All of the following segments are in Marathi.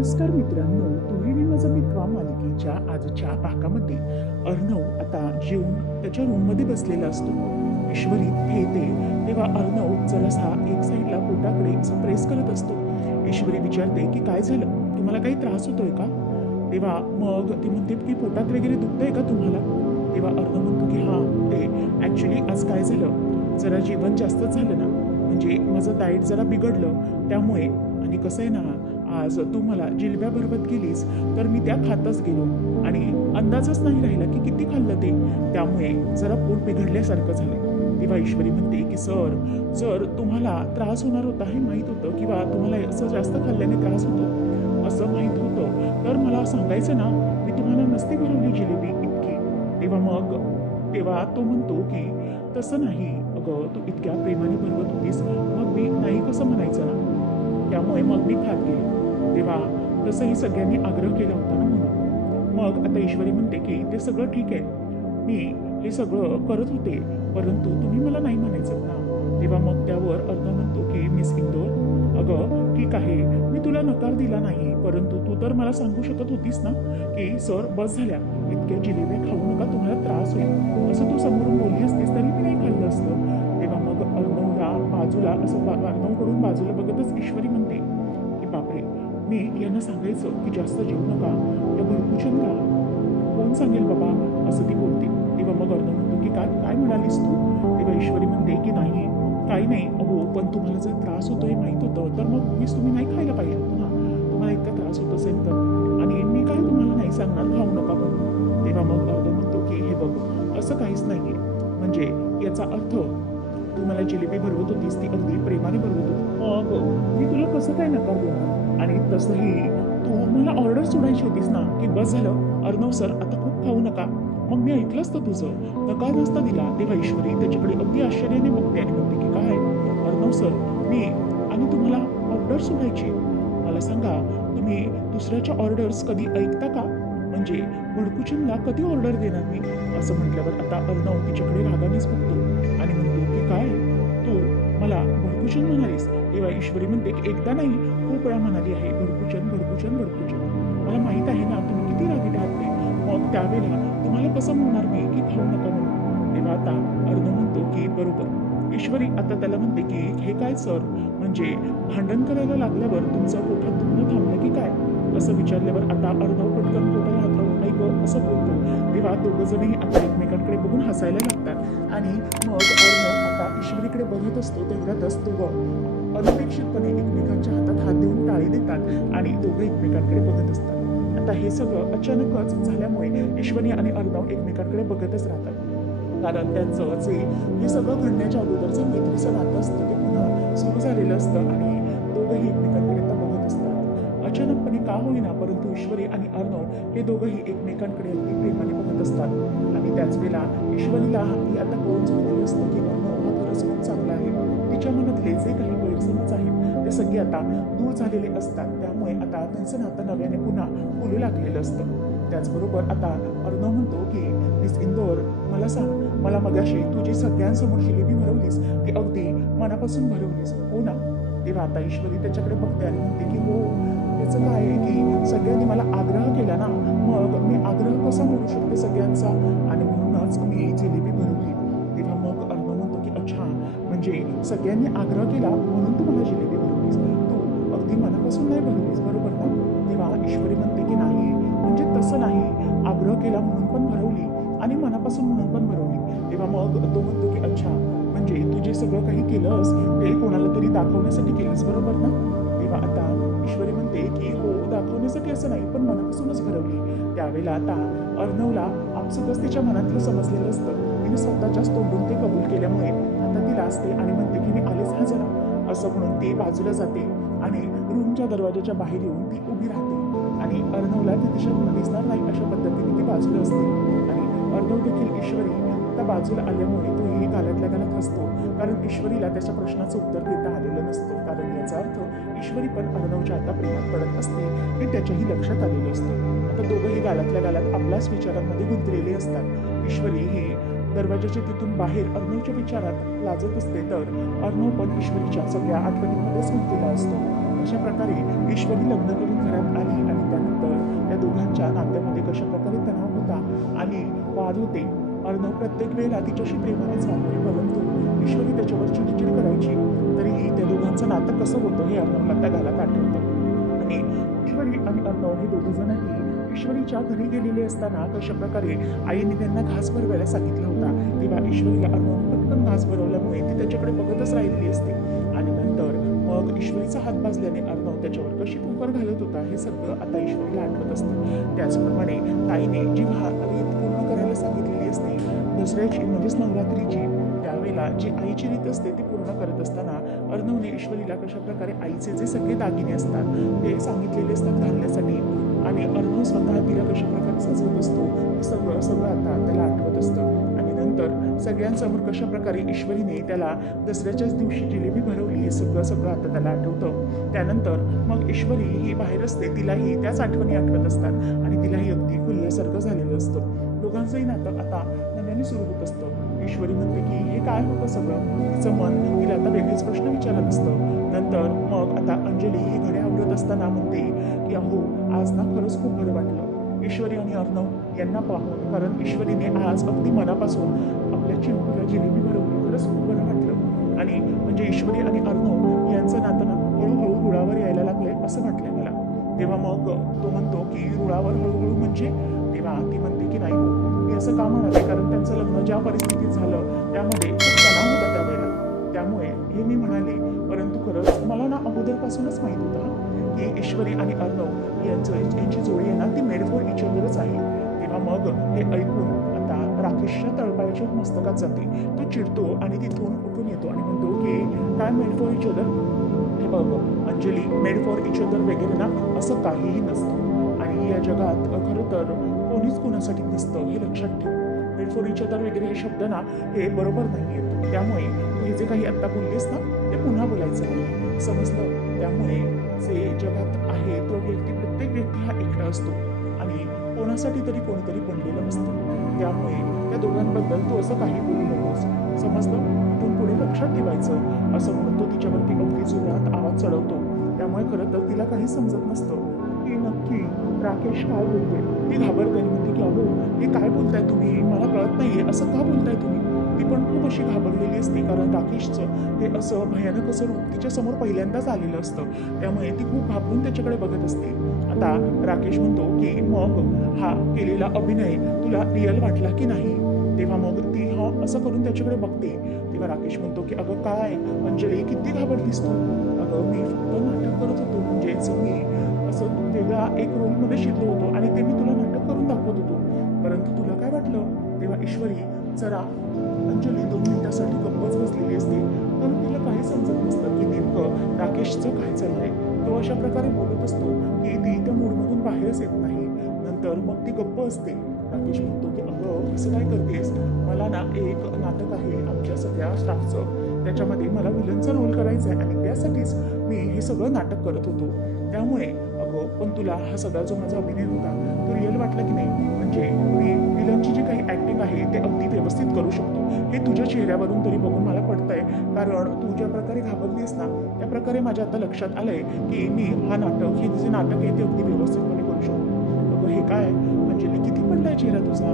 नमस्कार मित्रांनो दुहेरी माझा मित्र मालिकेच्या आजच्या भागामध्ये. अर्णव आता जेवून त्याच्या रूममध्ये बसलेला असतो. ईश्वरी खेळते येते तेव्हा अर्णव जरासा एक साईडला पोटाकडे असं प्रेस करत असतो. ईश्वरी विचारते की काय झालं? तुम्हाला काही त्रास होतोय का? तेव्हा मग ती म्हणते की पोटात वगैरे दुखतंय का तुम्हाला? तेव्हा अर्णव म्हणतो की हां ते ॲक्च्युली आज काय झालं? जरा जेवण जास्तच झालं ना? म्हणजे माझं डाएट जरा बिघडलं. त्यामुळे आणि कसं आहे ना आज तू मला जिलब्या भरवत गेलीस तर मी त्या खातच गेलो. आणि अंदाजच नाही राहिला की किती खाल्लं ते. त्यामुळे जरा पोट बिघडल्यासारखं झालं. तेव्हा ईश्वरी म्हणते की सर जर तुम्हाला त्रास होणार होता हे माहीत होतं किंवा तुम्हाला असं जास्त खाल्ल्याने त्रास होतो असं माहीत होतं तर मला सांगायचं ना मी तुम्हाला नसते भरवली जिलेबी इतकी. तेव्हा मग तेव्हा तो म्हणतो की तसं नाही अगं तू इतक्या प्रेमाने भरवत होतीस मग मी नाही कसं म्हणायचं? ना त्यामुळे मग मी खात गेले. तेव्हा तसंही सगळ्यांनी आग्रह केला होता ना म्हणून. मग आता ईश्वरी म्हणते की ते सगळं ठीक आहे. मी हे सगळं करत होते परंतु तुम्ही मला नाही म्हणायचं ना. तेव्हा मग त्यावर अर्थ म्हणतो की मिस इंदोर अगं ठीक आहे. मी तुला नकार दिला नाही परंतु तू तर मला सांगू शकत होतीस ना की सर बस झाल्या. इतक्या जिलेबी खाऊ नका तुम्हाला त्रास होईल. असं तू समोरून बोलली असतीस तरी मी नाही खाल्लं असतं. तेव्हा मग अर्णवला बाजूला असं अर्णवकडून बाजूला बघतच ईश्वरी म्हणते की बापरे मी यांना सांगायचं की जास्त जेवू नका. या भरपूर का कोण सांगेल बाबा? असं ती बोलते. तेव्हा मग अर्ध म्हणतो की काय काय म्हणालीस तू? तेव्हा ईश्वरी म्हणते की नाही काही नाही. अहो पण तुम्हाला जर त्रास होतो हे माहीत होतं तर मग मीच तुम्ही नाही खायला पाहिजे ना. तुम्हाला इतका त्रास होत असेल तर. आणि मी काय तुम्हाला नाही सांगणार? खाऊ नका म्हणून. तेव्हा मग अर्ध म्हणतो की हे बघ असं काहीच नाही म्हणजे याचा अर्थ तू मला जिलेबी भरवत होतीस ती अगदी प्रेमाने भरवत होती. मग मी तुला कसं काय नकार देणार? आणि तसंही तू मला ऑर्डर सोडायची होतीस ना की बस झालं. अर्णव सर आता खूप खाऊ नका. मग मी ऐकलंच तर तुझं. नकार नसता दिला. तेव्हा ईश्वरी त्याच्याकडे अगदी आश्चर्याने बघते आणि म्हणते की काय? अर्णव सर मी आणि तुम्हाला ऑर्डर सोडायची. मला सांगा तुम्ही दुसऱ्याच्या ऑर्डर्स कधी ऐकता का? म्हणजे भडकुचनला कधी ऑर्डर देणार मी? असं म्हटल्यावर आता अर्णव तिच्याकडे रागानेच बघतो आणि म्हणतो की काय? तू मला भडकुचन म्हणालीस. तेव्हा ईश्वरी म्हणते की एकदा नाही खूप वेळा म्हणाली आहे. भरपूचन भरपूचन भरपूचन मला माहीत आहे ना तुम्ही किती रागीट आहात ते मग त्यावेळेला तुम्हाला कसं म्हणणार मी की खाऊ नका म्हणून? तेव्हा आता अर्ध म्हणतो की बरोबर. ईश्वरी आता त्याला म्हणते की हे काय सर? म्हणजे भांडण करायला लागल्यावर तुमचं पोटात दुखणं थांबलं की काय? असं विचारल्यावर आता अर्धव पटकन पोटाला हात लावून नाही गं असं बोलतो. तेव्हा दोघंजणही आता एकमेकांकडे बघून हसायला लागतात. आणि मग अर्णव आता ईश्वरीकडे बघत असतो तेवढ्यातच दोघं अनपेक्षित हात देतात आणि दोघं एकमेकांकडे बघत असतात. आता हे सगळं अचानकच झाल्यामुळे ईश्वरी आणि अर्णव एकमेकांकडे बघतच राहतात. कारण त्यांचं जे हे सगळं घडण्याच्या अगोदरचं मैत्रीचं नातं असतं ते पुन्हा सुरू झालेलं असतं आणि दोघंही एकमेकांकडे बघत असतात. अचानकपणे का होईना परंतु ईश्वरी आणि अर्णव हे दोघंही एकमेकांकडे अगदी प्रेमाने बघत असतात. आणि त्याच वेळेला ईश्वरीला ही आता कळून चुकलेलं असतं की अर्णव हा खरंच खूप चांगला आहे? तिच्या मनातले जे काही गैरसमज आहेत ते सगळे आता दूर झालेले असतात. त्यामुळे आता त्यांचं नातं नव्याने पुन्हा फुलू लागलेलं असतं. त्याचबरोबर आता अर्णव म्हणतो की मिस इंदोर मला सांग मला मगाशी तुझी सगळ्यांसमोर जिलेबी भरवलीस की अगदी मनापासून भरवलीस हो ना? तेव्हा आता ईश्वरी त्याच्याकडे बघते आणि म्हणते की हो त्याचं काय आहे की सगळ्यांनी मला आग्रह केला ना मग मी आग्रह कसा म्हणू शकते सगळ्यांचा? आणि म्हणूनच मी जिलेबी भरवली. तेव्हा मग अर्णव म्हणतो की अच्छा म्हणजे सगळ्यांनी आग्रह केला म्हणून तू मला जिलेबी अगदी मनापासून नाही भरवलीस बरोबर ना? तेव्हा ईश्वरी म्हणते की नाही म्हणजे तसं नाही. आग्रह केला म्हणून पण भरवली आणि मनापासून म्हणून पण भरवली. तेव्हा मग तो म्हणतो की अच्छा म्हणजे तू जे सगळं काही केलंस ते कोणाला तरी दाखवण्यासाठी केलंस बरोबर ना? तेव्हा आता ईश्वरी म्हणते की हो दाखवण्यासाठी असं नाही पण मनापासूनच भरवली. त्यावेळेला आता अर्णवला आपसुकच तिच्या मनातलं समजलेलं असतं. तिने स्वतःच्याच तोंडून ते कबूल केल्यामुळे आता ती लाजते आणि म्हणते की मी आलेच हा जरा. असं म्हणून ती बाजूला जाते आणि रूमच्या दरवाजाच्या बाहेर येऊन ती उभी राहते. आणि अर्णवला ती दिशा दिसणार नाही अशा पद्धतीने ती बाजूला असते. आणि अर्णव देखील ईश्वरी त्या बाजूला आल्यामुळे तोही गालातल्या गालात हसतो. कारण ईश्वरीला त्याच्या प्रश्नाचं उत्तर देता आलेलं नसतं. कारण याचा अर्थ ईश्वरी पण अर्णवच्या आता प्रेमात पडत असते हे त्याच्याही लक्षात आलेलं असतं. आता दोघंही गालातल्या गालात आपल्याच विचारांमध्ये गुंतलेले असतात. ईश्वरी हे दरवाजाच्या तिथून बाहेर अर्णवच्या विचारात लाजत असते तर अर्णव पण ईश्वरीच्या सगळ्या आठवणींमध्येच गुंतलेला असतो. अशा प्रकारे ईश्वरी लग्न करून घरात आली आणि त्यानंतर त्या दोघांच्या नात्यामध्ये कशा प्रकारे तणाव होता आणि वाद होते अर्णव प्रत्येक वेळेला तिच्याशी प्रेमानेच वागते परंतु ईश्वरी त्याच्यावर चिडचिड करायची तरीही त्या दोघांचं नातं कसं होतं हे अर्णवला त्या घालात आठवतं. आणि ईश्वरी आणि अर्णव हे दोघे जणही ईश्वरीच्या घरी गेलेले असताना कशा प्रकारे आईने त्यांना घास भरवायला सांगितला होता. तेव्हा ईश्वरीला अर्णव पटकन घास भरवल्यामुळे ती त्याच्याकडे बघतच राहिलेली असते. आणि नंतर मग ईश्वरीचा हात भाजल्याने अर्णव त्याच्यावर कशी कुंकर घालत होता हे सगळं आता ईश्वरीला आठवत असतं. त्याचप्रमाणे ताईने जी रीत पूर्ण करायला सांगितलेली असते दुसऱ्याची म्हणजेच नवरात्रीची त्यावेळेला जी आईची रीत असते ती पूर्ण करत असताना अर्णवने ईश्वरीला कशा प्रकारे आईचे जे सगळे दागिने असतात ते सांगितलेले असतात घालण्यासाठी. आणि अर्जुन स्वतः तिला कशा प्रकारे सजवत असतो हे सगळं सगळं आता त्याला आठवत असतं. आणि नंतर सगळ्यांसमोर कशा प्रकारे ईश्वरीने त्याला दसऱ्याच्याच दिवशी जिलेबी भरवली हे सगळं सगळं आता त्याला आठवतं. त्यानंतर मग ईश्वरी ही बाहेर असते तिलाही त्याच आठवणी आठवत असतात आणि तिलाही अगदी खुलल्यासारखं झालेलं असतं. दोघांचंही नातं आता नव्याने सुरू होत असतं. ईश्वरी म्हणते की हे काय होतं सगळं? तिचं मन तिला आता वेगळेच प्रश्न विचारत असतं. नंतर मग आता अंजली ही घडे आवरत असताना म्हणते की अहो आज ना खरंच खूप बरं वाटलं. ईश्वरी आणि अर्णव यांना पाहून कारण ईश्वरीने आज अगदी मनापासून आपल्या चिंटूला जिलेबी भरवली. खरंच खूप बरं वाटलं. आणि म्हणजे ईश्वरी आणि अर्णव यांचं नातं ना हळूहळू रुळावर यायला लागले असं वाटलंय मला. तेव्हा मग तो म्हणतो की रुळावर हळूहळू म्हणजे तेव्हा ती म्हणते की नाही हो. मी असं का म्हणाले? कारण त्यांचं लग्न ज्या परिस्थितीत झालं त्यामध्ये त्यामुळे हे मी म्हणाले परंतु खरंच मला ना अगोदरपासूनच माहीत होतं की ईश्वरी आणि अर्णव यांचं यांची जोडी आहे ना ती मेड फॉर इचंदरच आहे. तेव्हा मग हे ऐकून आता राकेशच्या तळपायाच्या मस्तकात जाते. तो चिडतो आणि तिथून उठून येतो आणि म्हणतो की काय मेड फॉर इच अदर हे बघ Anjali made for each other वगैरे ना असं काहीही नसतं. आणि या जगात खरं तर कोणीच कोणासाठी नसतं हे लक्षात ठेव. मेड फॉर इच अदर वगैरे हे शब्द ना हे बरोबर नाही आहेत त्यामुळे हे जे काही आत्ता बोललीस ना ते पुन्हा बोलायचं आहे समजलं? त्यामुळे जे जगात आहे तो व्यक्ती प्रत्येक व्यक्ती हा एकटा असतो. आणि कोणासाठी तरी कोणीतरी बनलेलं असतं. त्यामुळे त्या दोघांबद्दल तू असं काही बोलू नकोस. समजलं? इथून पुढे लक्षात ठेवायचं. असं म्हणून तो तिच्यावरती अगदी जोरात आवाज चढवतो. त्यामुळे खरं तर तिला काही समजत नसतं. की नक्की राकेश काय बोलते ती घाबरते म्हणते की अहो हे काय बोलताय तुम्ही? मला कळत नाहीये. असं का बोलताय तुम्ही? ती पण खूप अशी घाबरलेली असते कारण राकेशचं हे असं भयानक असं रूप तिच्या समोर पहिल्यांदाच आलेलं असतं. त्यामुळे ती खूप घाबरून त्याच्याकडे बघत असते. आता राकेश म्हणतो की मग हा केलेला अभिनय तुला रिअल वाटला की नाही? तेव्हा मग ती हा असं करून त्याच्याकडे बघते. तेव्हा राकेश म्हणतो की अगं काय? अंजली किती घाबरलीस तू? अगं मी फक्त नाटक करत होतो. म्हणजेच मी असं वेगळा एक रोलमध्ये शिरलो होतो आणि ते मी तुला नाटक करून दाखवत होतो. परंतु तुला काय वाटलं? तेव्हा ईश्वरी जरा. अंजली दोन मिनिटासाठी गप्पच बसलेली असते. पण तिला काही समजत नसतं की नेमकं राकेशचं काय चाललंय. तो अशा प्रकारे बोलत असतो की ती त्या मूडमधून बाहेरच येत नाही. नंतर मग ती गप्प असते. राकेश म्हणतो की अगं असं काय करतेस? मला ना एक नाटक आहे आमच्या सगळ्या स्टाफचं. त्याच्यामध्ये मला विलनचा रोल करायचा आहे आणि त्यासाठीच मी हे सगळं नाटक करत होतो. त्यामुळे पण तुला हा सगळा जो माझा अभिनय होता तो रिअल वाटला की नाही? म्हणजे मी विलनची जी काही ॲक्टिंग आहे ते अगदी व्यवस्थित करू शकतो. हे तुझ्या चेहऱ्यावरून तरी बघून मला पडतंय कारण तू ज्या प्रकारे घाबरलीस ना त्या प्रकारे माझ्या आता लक्षात आलं आहे की मी हा नाटक हे जे नाटक आहे ते अगदी व्यवस्थितपणे करू शकतो. अगं हे काय? म्हणजे अंजली किती पडलाय चेहरा तुझा?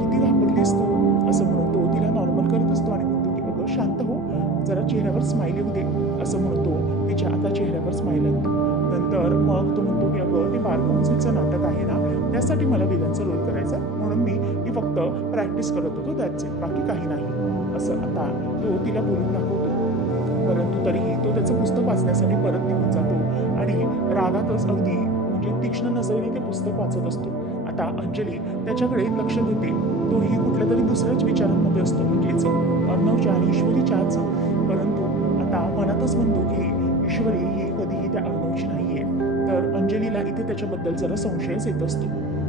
किती घाबरलीस तू? असं म्हणून तो तिला नॉर्मल करत असतो आणि म्हणतो की अगं शांत हो. जरा चेहऱ्यावर स्माईल येऊ दे. असं म्हणतो तिच्या आता चेहऱ्यावर स्माईल येतो तर मग तो म्हणतो की अगं ते बार नाटक आहे ना त्यासाठी मला विलनचा रोल करायचा म्हणून मी ही फक्त प्रॅक्टिस करत होतो त्याचे बाकी काही नाही. असं आता तो तिला बोलून दाखवतो. परंतु तरीही तो त्याचं पुस्तक वाचण्यासाठी परत निघून जातो. आणि रागातच अगदी म्हणजे तीक्ष्ण नजरेने ते पुस्तक वाचत असतो. आता अंजली त्याच्याकडे लक्ष देते. तोही कुठल्या तरी दुसऱ्याच विचारांमध्ये असतो. म्हणजेच अर्णवच्या आणि ईश्वरीच्याच. परंतु आता मनातच म्हणतो की ईश्वरी ही कधीही त्या अर्णवची नाहीये. तर अंजलीला इथे त्याच्याबद्दल जरा संशयच येत असतो.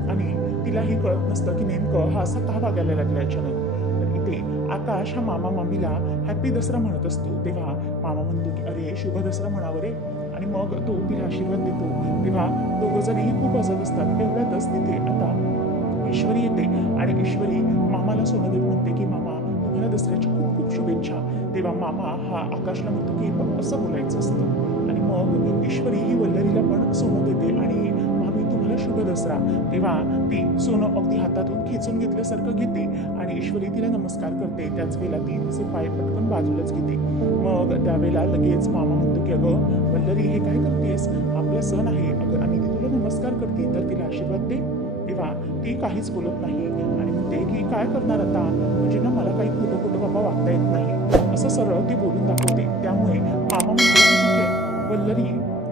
आणि तिला हे कळत नसतं की नेमकं हा असा का वागायला लागला अचानक? तर इथे आकाश हा मामा मामीला हॅपी दसरा म्हणत असतो. तेव्हा मामा म्हणतो की अरे शुभ दसरा म्हणावं रे. आणि मग तो तिला आशीर्वाद देतो. तेव्हा दोघं जणही खूप हसत असतात. तेवढ्यातच तिथे आता ईश्वरी येते. आणि ईश्वरी मामाला सोनं देत म्हणते की मामा तुम्हाला दसऱ्याची खूप खूप शुभेच्छा तेव्हा मामा हा आकाशला म्हणतो की पण असं बोलायचं असतं आणि मग ईश्वरी ही वल्लरीला पण सोनं देते आणि मामी तुम्हाला शुभ दसरा तेव्हा ती सोनं अगदी हातातून खेचून घेतल्यासारखं घेते आणि ईश्वरी तिला नमस्कार करते त्याच वेळेला ती तिचे पाय पटकन बाजूलाच घेते मग त्यावेळेला लगेच मामा म्हणतो की अगं वल्लरी हे काय करतेस आपला सण आहे अगं आणि ती तुला नमस्कार करते तर तिला आशीर्वाद दे तेव्हा ती काहीच बोलत नाही आणि म्हणते की काय करणार आता? म्हणजे ना मला काही खोटं खोटं बाबा वागता येत नाही असं सरळ ती बोलून दाखवते. त्यामुळे मामा म्हणतो ठीक आहे वल्लरी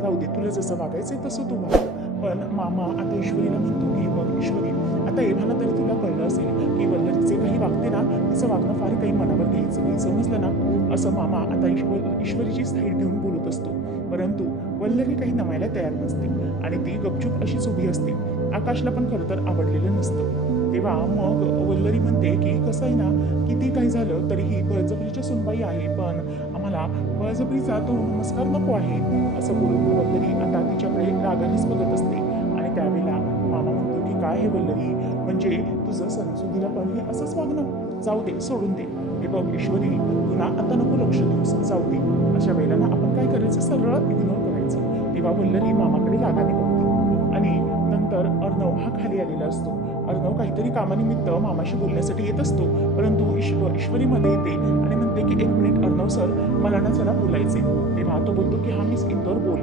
जाऊ दे तुला जसं वागायचंय तसं तू वाग. पण मामा आता ईश्वरीला म्हणतो की मग ईश्वरी आता एव्हाना तरी तुला कळलं असेल की वल्लरीचे काही वागते ना तिचं वागणं फार काही मनावर घ्यायचं नाही. समजलं ना? असं मामा आता ईश्वर ईश्वरीची साईड घेऊन बोलत असतो. परंतु वल्लरी काही नमायला तयार नसते. आणि ती गपचूप अशीच उभी असते. आकाशला पण खरं तर आवडलेलं नसतं. तेव्हा मग वल्लरी म्हणते की कसं आहे ना किती काही झालं तरीही बळजबरीची सुनबाई आहे पण आम्हाला बळजबरीचा तो नमस्कार नको आहे असं बोलून वल्लरी आता तिच्याकडे रागानेच बघत असते. आणि त्यावेळेला मामा म्हणतो की काय हे वल्लरी? म्हणजे तुझं सणसुदीला पण हे असंच वागणं? जाऊ दे सोडून दे. हे बघ ईश्वरी तुला आता नको लक्ष देऊस जाऊ दे. अशा वेळेला ना आपण काय करायचं? सरळ इग्नोर करायचं. तेव्हा वल्लरी मामाकडे रागाने बघते. आणि नंतर हा खाली आलेला असतो. अर्णव हो काहीतरी कामानिमित्त मामाशी बोलण्यासाठी येत असतो. परंतु ईश्वर ईश्वरीमध्ये येते आणि म्हणते की एक मिनिट अर्णव हो सर मला ना जरा बोलायचे तेव्हा तो बोलतो की हा मीच इंदोर बोल.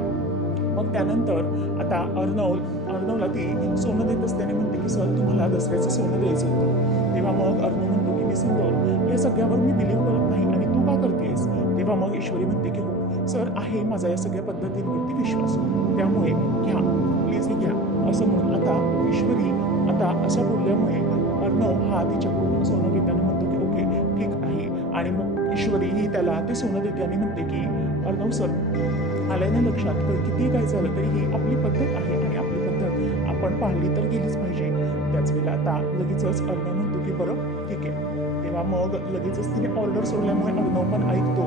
मग त्यानंतर आता अर्णव हो, अर्णवला ती सोनं देत असल्याने म्हणते की सर तुम्हाला दसऱ्याचं सोनं द्यायचं होतं. तेव्हा मग अर्णव म्हणतो की मी सिंदोर या सगळ्यावर मी बिलीव्ह करत नाही आणि तू का करतेस तेव्हा मग ईश्वरी म्हणते की हो सर आहे माझा या सगळ्या पद्धतींवरती विश्वास. त्यामुळे घ्या प्लीज घ्या. असं म्हणून आता ईश्वरी आता असं बोलल्यामुळे अर्णव हा तिच्याकडून सोनं घेताना म्हणतो की ओके ठीक आहे. आणि मग ईश्वरी ही त्याला ते सोनं देते आणि म्हणते की अर्णव सर आलंय ना लक्षात किती काय झालं तरी ही आपली पद्धत आहे आणि आपली पद्धत आपण पाळली तर गेलीच पाहिजे. त्याच वेळेला आता लगेचच अर्णव म्हणतो की बरं ठीक आहे. तेव्हा मग लगेचच तिने ऑर्डर सोडल्यामुळे अर्णव पण ऐकतो.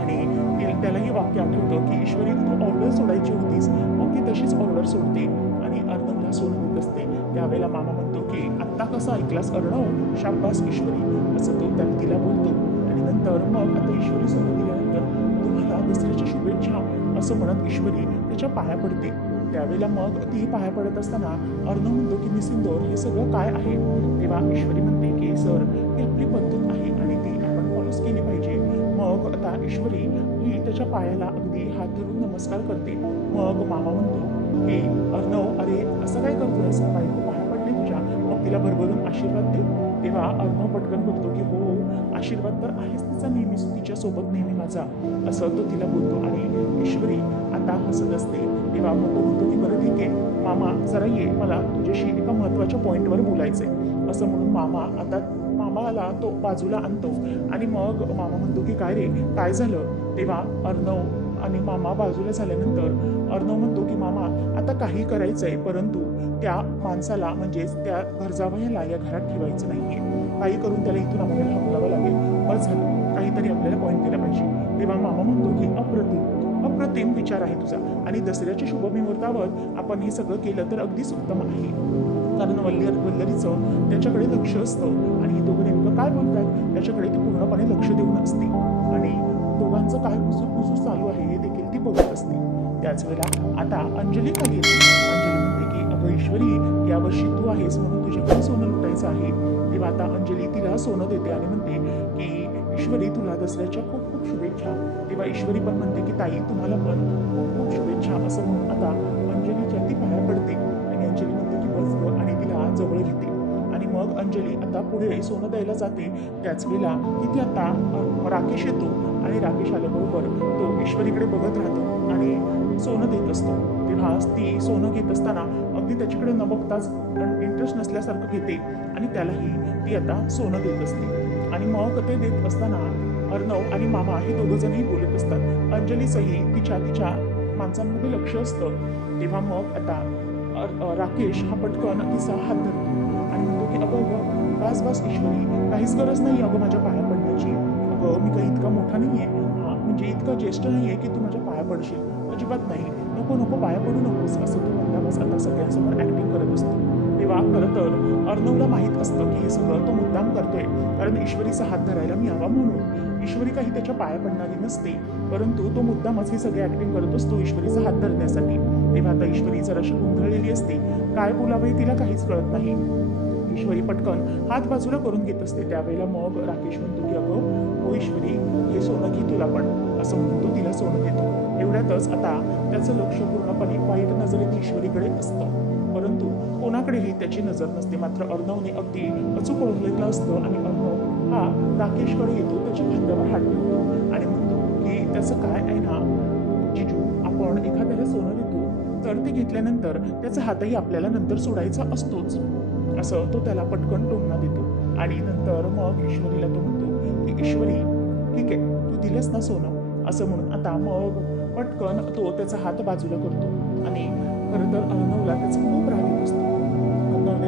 आणि त्यालाही वाक्य आठवतं की ईश्वरी तू ऑर्डर सोडायची होतीस मग ती तशीच ऑर्डर सोडते. आणि अर्णवला सोडून होत असते त्यावेळेला मामा म्हणतो की आत्ता कसं ऐकलास अर्णव? शाब्बास ईश्वरी. असं तो त्या तिला बोलतो. आणि नंतर मग आता ईश्वरी सोडून दिल्यानंतर तुम्हाला दसऱ्याच्या शुभेच्छा असं म्हणत ईश्वरी त्याच्या पाया पडते. त्यावेळेला मग ती पाया पडत असताना अर्णव म्हणतो की मी सिंदोर हे सगळं काय आहे? तेव्हा ईश्वरी म्हणते की सर ही आपली पद्धत आहे आणि ती आपण फॉलोच केली पाहिजे. मग आता ईश्वरी ही त्याच्या पायाला अगदी हात धरून नमस्कार करते. मग मामा म्हणतो की अर्णव अरे असं काय करतोय असं बायको पाया पडली तुझ्या मग तिला भरभरून आशीर्वाद दे. तेव्हा अर्णव पटकन बोलतो की हो आशीर्वाद तर आहेच तिचा नेहमीच तिच्यासोबत नेहमी माझा. असं तो तिला बोलतो आणि ईश्वरी आता हसत असते. तेव्हा मग तो म्हणतो की बरं ठीक आहे. मामा जरा ये. मला तुझ्याशी एका महत्त्वाच्या पॉईंटवर बोलायचंय. असं म्हणून मामा आता मामाला तो बाजूला आणतो. आणि मग मामा म्हणतो की काय रे? काय झालं? तेव्हा अर्णव आणि मामा बाजूला झाल्यानंतर अर्णव म्हणतो की मामा आता काही करायचंय परंतु त्या माणसाला म्हणजेच त्या घरजावयाला या घरात ठेवायचं नाहीये. काही करून त्याला इथून आपल्याला हकलावं लागेल. बस झालं. काहीतरी आपल्याला पॉईंट केला पाहिजे. तेव्हा मामा म्हणतो की अप्रतिम अप्रतिम विचार आहे तुझा आणि दसऱ्याच्या शुभमुहूर्तावर आपण हे सगळं केलं तर अगदीच उत्तम आहे. कारण वल्लर वल्लरीचं त्याच्याकडे लक्ष असतं आणि हे दोघं काय म्हणतात याच्याकडे ती पूर्णपणे लक्ष देऊन असते आणि दोघांचं काय कुसूर कुसूर चालू आहे हे देखील ती बघत असते त्याच वेळेला आता अंजली खाली येते. अंजली म्हणते की अगं ईश्वरी यावर्षी तू आहेस म्हणून तुझ्याकडे सोनं लुटायचं आहे. तेव्हा आता अंजली तिला सोनं देते आणि म्हणते की ईश्वरी तुला दसऱ्याच्या खूप खूप शुभेच्छा. तेव्हा ईश्वरी पण म्हणते की ताई तुम्हाला पण खूप खूप शुभेच्छा. असं म्हणून आता अंजलीच्या ती बाहेर पडते. आणि अंजली म्हणते की बस आणि तिला जवळ घेते. मग अंजली आता पुढे सोनं द्यायला जाते. त्याच वेळेला ती आता राकेश येतो आणि राकेश आल्याबरोबर तो ईश्वरीकडे बघत राहतो आणि सोनं देत असतो. तेव्हा ती सोनं घेत असताना अगदी त्याच्याकडे न बघताच इंटरेस्ट नसल्यासारखं घेते आणि त्यालाही ती आता सोनं देत असते. आणि मग ते देत असताना अर्णव आणि मामा हे दोघंजणही बोलत असतात. अंजलीचंही तिच्या तिच्या माणसांमध्ये लक्ष असतं. तेव्हा मग आता राकेश हा पटकन तिचा हात धरतो आणि म्हणतो की अगं अगं बस बस ईश्वरी काहीच गरज नाही अगं माझ्या पाया पडण्याची. अगं मी काही इतका मोठा नाही आहे म्हणजे इतका ज्येष्ठ नाही आहे की तू माझ्या पाया पडशील. अजिबात नाही. नको नको पाया पडू नकोस असं तो मुद्दामच आता सगळ्यांसमोर ऍक्टिंग करत असतो. तेव्हा खरं तर अर्णवला माहीत असतं की हे सगळं तो मुद्दाम करतोय. कारण ईश्वरीचा हात धरायला मी हवा म्हणून. ईश्वरी काही त्याच्या पाया पडणारी नसते परंतु तो मुद्दामच हे सगळे ऍक्टिंग करत असतो ईश्वरीचा हात धरण्यासाठी. तेव्हा आता ईश्वरी जराशी गोंधळलेली असते. काय बोलावे तिला काहीच कळत नाही. ईश्वरी पटकन हात बाजूला करून घेत असते. त्यावेळेला मग राकेश म्हणतो की अगं हो ईश्वरी हे सोनं घे तुला पण. असं म्हणून तो तिला सोनं देतो. एवढ्यातच आता त्याचं लक्ष पूर्णपणे वाईट नजरेत ईश्वरीकडे असतं. परंतु कोणाकडेही त्याची नजर नसते. मात्र अर्णवने अगदी अचूक ओळखलेलं असतं आणि हा राकेशकडे येतो त्याच्या खांद्यावर हात ठेवतो आणि म्हणतो की त्याचं काय आहे ना जिजू आपण एखाद्याला सोनं देतो तर ते घेतल्यानंतर त्याचा हातही आपल्याला नंतर सोडायचा असतोच. असं तो त्याला पटकन टोमना देतो. आणि नंतर मग ईश्वरीला तो म्हणतो की ईश्वरी ठीक आहे तू दिलंस ना सोनं? असं म्हणून आता मग पटकन तो त्याचा हात बाजूला करतो. आणि खरं तर अनुभवला त्याचा खूप राग येत असतो.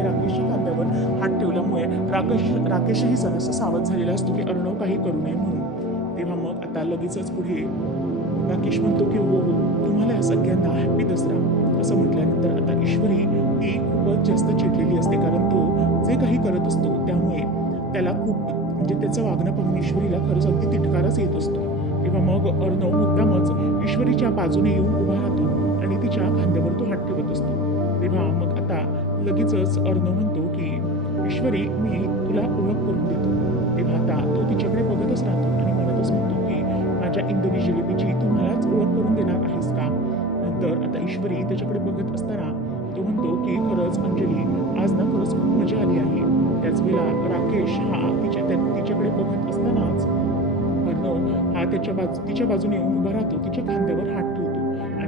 राकेशच्या खांद्यावर हात त्यामुळे राकेश राकेशही जरासा सावध झालेला असतो की अर्णव काही करू नये म्हणून. तेव्हा मग आता लगेचच पुढे राकेश म्हणतो की हो, हो तुम्हाला या सगळ्यांना हॅपी दसरा. असं म्हटल्यानंतर आता ईश्वरी ही खूपच जास्त चिडलेली असते कारण तो जे काही करत असतो त्यामुळे त्याला खूप म्हणजे त्याचं वागणं पाहून ईश्वरीला खरंच अगदी तिटकारच येत असतो. तेव्हा मग अर्णव मुद्दामच ईश्वरीच्या बाजूने येऊन उभा राहतो आणि तिच्या खांद्यावर तो हात ठेवत असतो. तेव्हा मग आता लगेचच अर्णव म्हणतो की ईश्वरी मी तुला ओळख करून देतो. तेव्हा आता तो तिच्याकडे बघतच राहतो आणि म्हणतच म्हणतो की माझ्या इंदोरी जिलेबीची तू मलाच ओळख करून देणार आहेस का? नंतर आता ईश्वरी त्याच्याकडे बघत असताना तो म्हणतो की खरंच अंजली आज ना खरंच खूप मजा आली आहे. त्याच वेळेला राकेश हा तिच्या तिच्याकडे बघत असतानाच अर्णव हा त्याच्या बाजू तिच्या बाजूने येऊन उभा राहतो तिच्या खांद्यावर हात ठेवतो.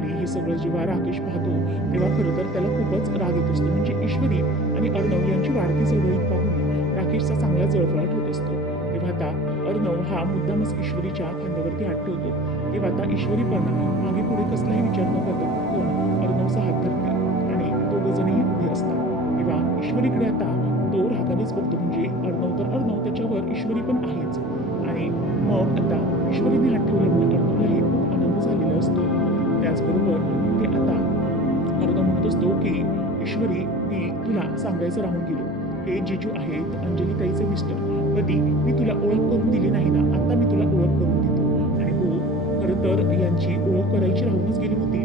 आणि हे सगळं जेव्हा राकेश पाहतो तेव्हा खरं तर त्याला खूपच राग येत असतो. म्हणजे ईश्वरी आणि अर्णव यांची वाढती जवळीक पाहून राकेशचा चांगला जळफळाट होत असतो. तेव्हा आता अर्णव हा मुद्दामच ईश्वरीच्या खांद्यावरती हात ठेवतो. तेव्हा आता ईश्वरी पण मागे पुढे कसलाही विचार न करता पटकन अर्णवचा हात धरते आणि दोघं जणही पुढे असतात. तेव्हा ईश्वरीकडे आता तो रागानेच बघतो. म्हणजे अर्णव तर अर्णव त्याच्यावर ईश्वरी पण आहेच. आणि मग आता ईश्वरीने हात ठेवल्यामुळे अर्णवलाही खूप आनंद झालेला असतो. त्याचबरोबर ते आता अर्धा म्हणत असतो की ईश्वरी मी तुला सांगायचं राहून गेलो. हे जिजू आहेत अंजलीताईचे मिस्टर. कधी मी तुला ओळख करून दिली नाही ना आता मी तुला ओळख करून देतो. आणि हो खरं तर यांची ओळख करायची राहूनच गेली होती.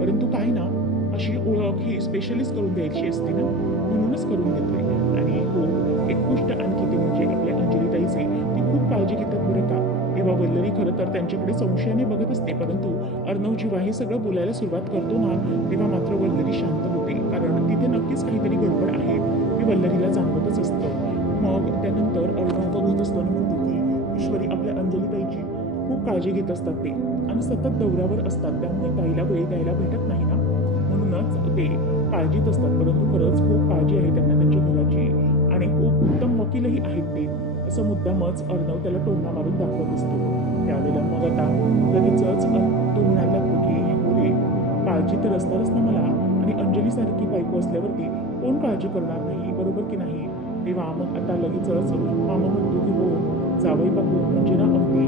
परंतु काय ना अशी ओळख ही स्पेशलिस्ट करून द्यायची असते ना म्हणूनच करून देतोय. आणि हो एक गोष्ट आणखी ते म्हणजे आपल्या अंजलीताईचे ती खूप काळजी घेतात बरं का. तेव्हा वल्लरी खरं तर त्यांच्याकडे संशयाने बघत असते परंतु अर्णव जेव्हा हे सगळं बोलायला सुरुवात करतो ना तेव्हा मात्र वल्लरी शांत होते कारण तिथे नक्कीच काहीतरी गडबड आहे ते वल्लरीला जाणवतच असतं. मग त्यानंतर अर्णव बघत असताना म्हणतो की ईश्वरी आपल्या अंजलीताईची खूप काळजी घेत असतात ते आणि सतत दौऱ्यावर असतात त्यामुळे ताईला वेळ द्यायला भेटत नाही ना. म्हणूनच ते काळजीत असतात परंतु खरंच खूप काळजी आहे त्यांना त्यांच्या घराची आणि खूप उत्तम वकीलही आहेत ते. असं मुद्दामच अर्णव त्याला टोमणा मारून दाखवत असतो त्यावेळेला मग आता लगेचच अ, तो म्हणायला लागतो की काळजी तर असणारच ना मला. आणि अंजलीसारखी बायको असल्यावरती कोण काळजी करणार नाही? बरोबर की नाही? तेव्हा मग आता लगेचच मामा म्हणतो की हो जावई बापू म्हणजे ना अगदी.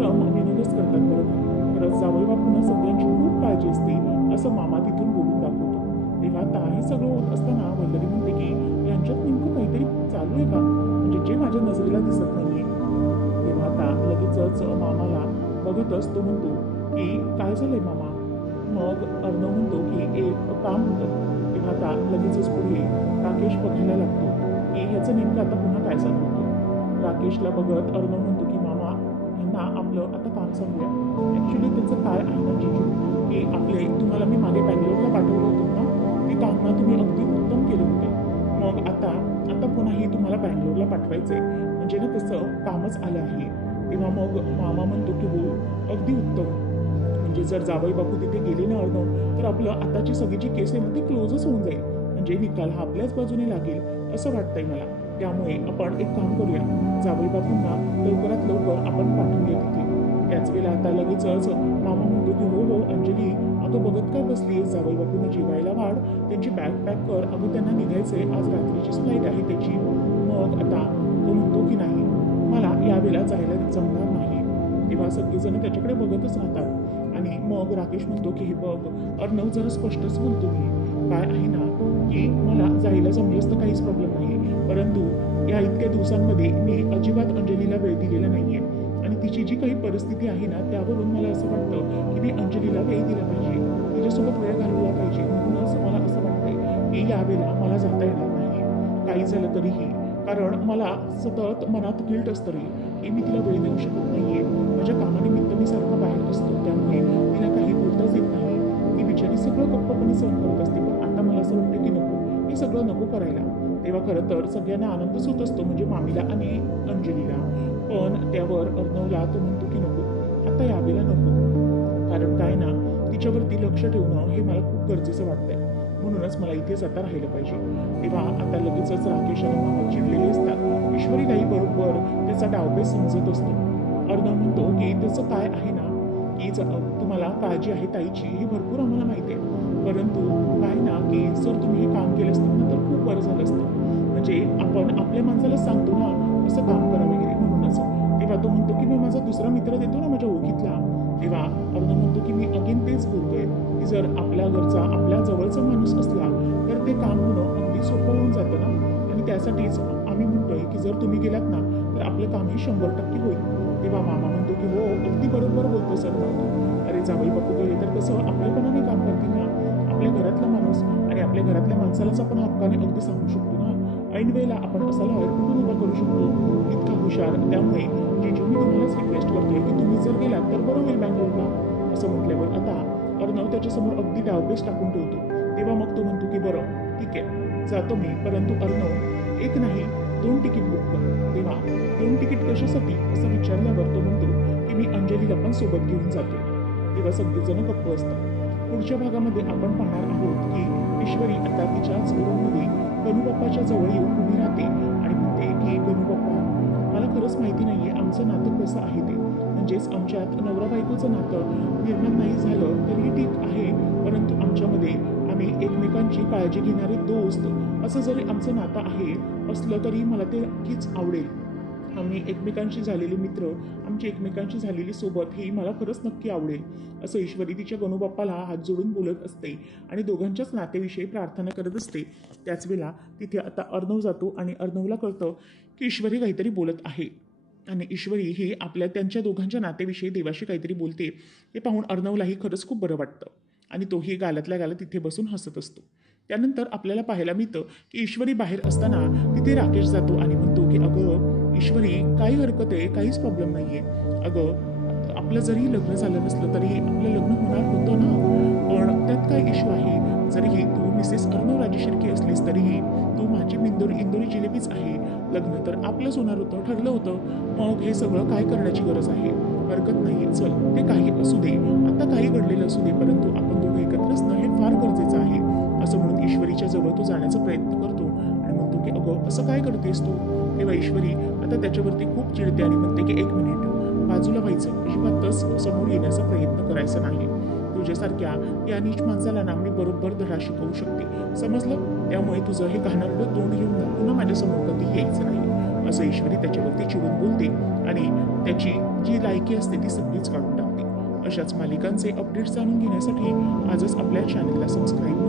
तम विनोदच करतात बरं खरंच जावई बापूंना सगळ्यांची खूप काळजी असते असं मामा तिथून बोलून दाखवतो. तेव्हा आता हे सगळं होत असताना वल्लरी म्हणते की यांच्यात नेमकं काहीतरी चालू आहे का? म्हणजे जे माझ्या नजरेला दिसत नाहीये. तेव्हा आता लगेचच मामाला बघतच तो म्हणतो की काय झालंय मामा? मग अर्णव म्हणतो की एक काम होतं. तेव्हा आता लगेचच पुढे राकेश बघायला लागतो की ह्याचं नेमकं आता पुन्हा काय चालू होतं? राकेशला बघत अर्णव म्हणतो की मामा ह्यांना आपलं आता काम सांगूया ॲक्च्युली त्याचं काय आहे ना जिजू की आपले तुम्हाला मी मागे बँगलोरला पाठवलं होतं ना? ते काम ना तुम्ही अगदी उत्तम केलं होतं. मग आता आता पुन्हाही तुम्हाला बँगलोरला पाठवायचंय. म्हणजे ना तसं कामच आलं आहे. तेव्हा मग मामा म्हणतो की हो अगदी उत्तम. म्हणजे जर जावई बापू तिथे गेले ना अर्णव तर आपलं आताची सगळी जी केस आहे ना ती क्लोजच होऊन जाईल. म्हणजे निकाल हा आपल्याच बाजूने लागेल असं वाटतंय मला. त्यामुळे आपण एक काम करूया. जावई बापूंना लवकरात लवकर आपण पाठवूया तिथे. त्याच वेळेला आता लगेचच मामा म्हणतो की हो हो अंजली अगं बघत काय बसली जावई बापूंना जेवायला वाढ. त्यांची बॅग पॅक कर. अगं त्यांना निघायचंय. आज रात्रीची फ्लाईट आहे त्याची. मग आता तो म्हणतो की नाही मला यावेळेला जायला जमणार नाही. तेव्हा सगळेजण त्याच्याकडे बघतच राहतात. आणि मग राकेश म्हणतो की हे बघ अर्णव जरा स्पष्टच बोलतो मी काय आहे ना की मला जायला जमलेच तर काहीच प्रॉब्लेम नाही परंतु या इतक्या दिवसांमध्ये मी अजिबात अंजलीला वेळ दिलेला नाहीये. आहे तिची जी काही परिस्थिती आहे ना त्यावरून मला असं वाटतं की मी अंजलीला वेळ दिला पाहिजे. तिच्यासोबत वेळ घालवला पाहिजे. म्हणूनच मला असं वाटतंय की यावेळेला मला जाता येणार नाही. काही झालं तरीही. कारण मला सतत मनात गिल्ट असतं रे की मी तिला वेळ देऊ शकत नाहीये. माझ्या कामानिमित्त मी सारखं बाहेर असतो. त्यामुळे तिला काही बोलताच येत नाही. ती बिचारी सगळं गप्पपणे सहन करत असते. पण आता मला असं वाटतं की नको. हे सगळं नको करायला. तेव्हा खरं तर सगळ्यांना आनंदच होत असतो म्हणजे मामीला आणि अंजलीला. पण त्यावर अर्णवला तो म्हणतो की नको. आता यावेळेला नको. कारण काय ना तिच्यावरती लक्ष ठेवणं हे मला खूप गरजेचं वाटतंय. म्हणूनच मला इथेच आता राहिलं पाहिजे. तेव्हा आता लगेचच राकेश आणि मामा चिडलेले असतात. ईश्वरी काही बरोबर त्याचा डावपेच समजत असतो. अर्णव म्हणतो की त्याचं काय आहे ना? की तुम्हाला काळजी आहे ताईची हे भरपूर आम्हाला माहिती आहे. परंतु काय ना की जर तुम्ही हे काम केलं असतं ना तर खूप बरं झालं असतं. म्हणजे आपण आपल्या माणसाला सांगतो ना असं काम करा तेव्हा तो म्हणतो की मी माझा दुसरा मित्र देतो ना माझ्या ओळखीतला. तेव्हा अर्णव म्हणतो की मी अगेन तेच बोलतोय की जर आपल्या घरचा आपल्या जवळचा माणूस असला तर ते काम होणं अगदी सोपं होऊन जातं ना. आणि त्यासाठीच आम्ही म्हणतोय की जर तुम्ही गेलात ना तर आपलं कामही शंभर टक्के होईल. तेव्हा मामा म्हणतो की हो अगदी बरोबर बोलतो सर. म्हणतो अरे जावई बापू गेले तर कसं घरातल्या माणसालाच आपण हक्काने अगदी सांगू शकतो ना? ऐन वेळेला आपण असा लॉयर कुठून उभा करू शकतो? इतका हुशार. त्यामुळे जिजू मी तुम्हालाच रिक्वेस्ट करतोय की तुम्ही जर गेलात तर बरं होईल बँगलोरला असं म्हटल्यावर आता अर्णव त्याच्यासमोर अगदी डावपेच टाकून ठेवतो. तेव्हा मग तो म्हणतो की बरं ठीक आहे. जातो मी. परंतु अर्णव एक नाही दोन तिकीट बुक कर. तेव्हा दोन तिकीट कशासाठी? असं विचारल्यावर तो म्हणतो की मी अंजलीला पण सोबत घेऊन जातोय. तेव्हा सगळेजण गप्प असतात पुढच्या भागामध्ये आपण पाहणार आहोत की ईश्वरी आता तिच्याच घरामध्ये गणूबाप्पाच्या जवळ येऊन उभी राहते आणि म्हणते की गणूबाप्पा मला खरंच माहिती नाही आहे आमचं नातं कसं आहे ते. म्हणजेच आमच्यात नवरा बायकोचं नातं निर्माण नाही झालं तरी ठीक आहे परंतु आमच्यामध्ये आम्ही एकमेकांची काळजी घेणारे दोस्त असं जरी आमचं नातं आहे असलं तरी मला ते नक्कीच आवडेल. आम्ही एकमेकांशी झालेले मित्र आमची एकमेकांशी झालेली सोबत ही मला खरंच नक्की आवडेल. असं ईश्वरी तिच्या गणूबाप्पाला हात जोडून बोलत असते आणि दोघांच्याच नातेविषयी प्रार्थना करत असते. त्याच वेळेला तिथे आता अर्णव जातो आणि अर्णवला कळतं की ईश्वरी काहीतरी बोलत आहे. आणि ईश्वरी ही आपल्या त्यांच्या दोघांच्या नातेविषयी देवाशी काहीतरी बोलते हे पाहून अर्णवलाही खरंच खूप बरं वाटतं. आणि तोही गालातल्या गालात तिथे बसून हसत असतो. त्यानंतर आपल्याला पाहायला मिळतं की ईश्वरी बाहेर असताना तिथे राकेश जातो आणि म्हणतो की अगं ईश्वरी काही हरकत आहे काहीच प्रॉब्लेम नाहीये. अगं आपलं जरी लग्न झालं नसलं तरी आपलं लग्न होणार होतं ना. पण त्यात काय इश्यू आहे? जरीही तू मिसेस अर्णव राजेशर्की असलीस तरीही तू माझी मिंदोर इंदोरी जिलेबीच आहे. लग्न तर आपलंच होणार होतं ठरलं होतं. मग हे सगळं काय करण्याची गरज आहे? हरकत नाही चल ते काही असू दे. आता काही घडलेलं असू दे परंतु आपण दोघं एकत्र असणं हे फार गरजेचं आहे. असं म्हणून ईश्वरीच्या जवळ तो जाण्याचा प्रयत्न करतो. आणि म्हणतो की अगं असं काय करतेस तू? तेव्हा ईश्वरी आता त्याच्यावरती खूप चिडते आणि म्हणते की एक मिनिट बाजूला व्हायचं अजिबातच समोर येण्याचा प्रयत्न करायचा नाही. तुझ्यासारख्या या नीच माणसाला ना मी बरोबर धडा शिकवू शकते. समजलं? त्यामुळे तुझं हे घाणरडं तोंड घेऊन पुन्हा माझ्यासमोर कधी यायचं नाही. असं ईश्वरी त्याच्यावरती चिडून बोलते आणि त्याची जी लायकी असते ती सगळीच काढून टाकते. अशाच मालिकांचे अपडेट्स जाणून घेण्यासाठी आजच आपल्या चॅनलला सबस्क्राईब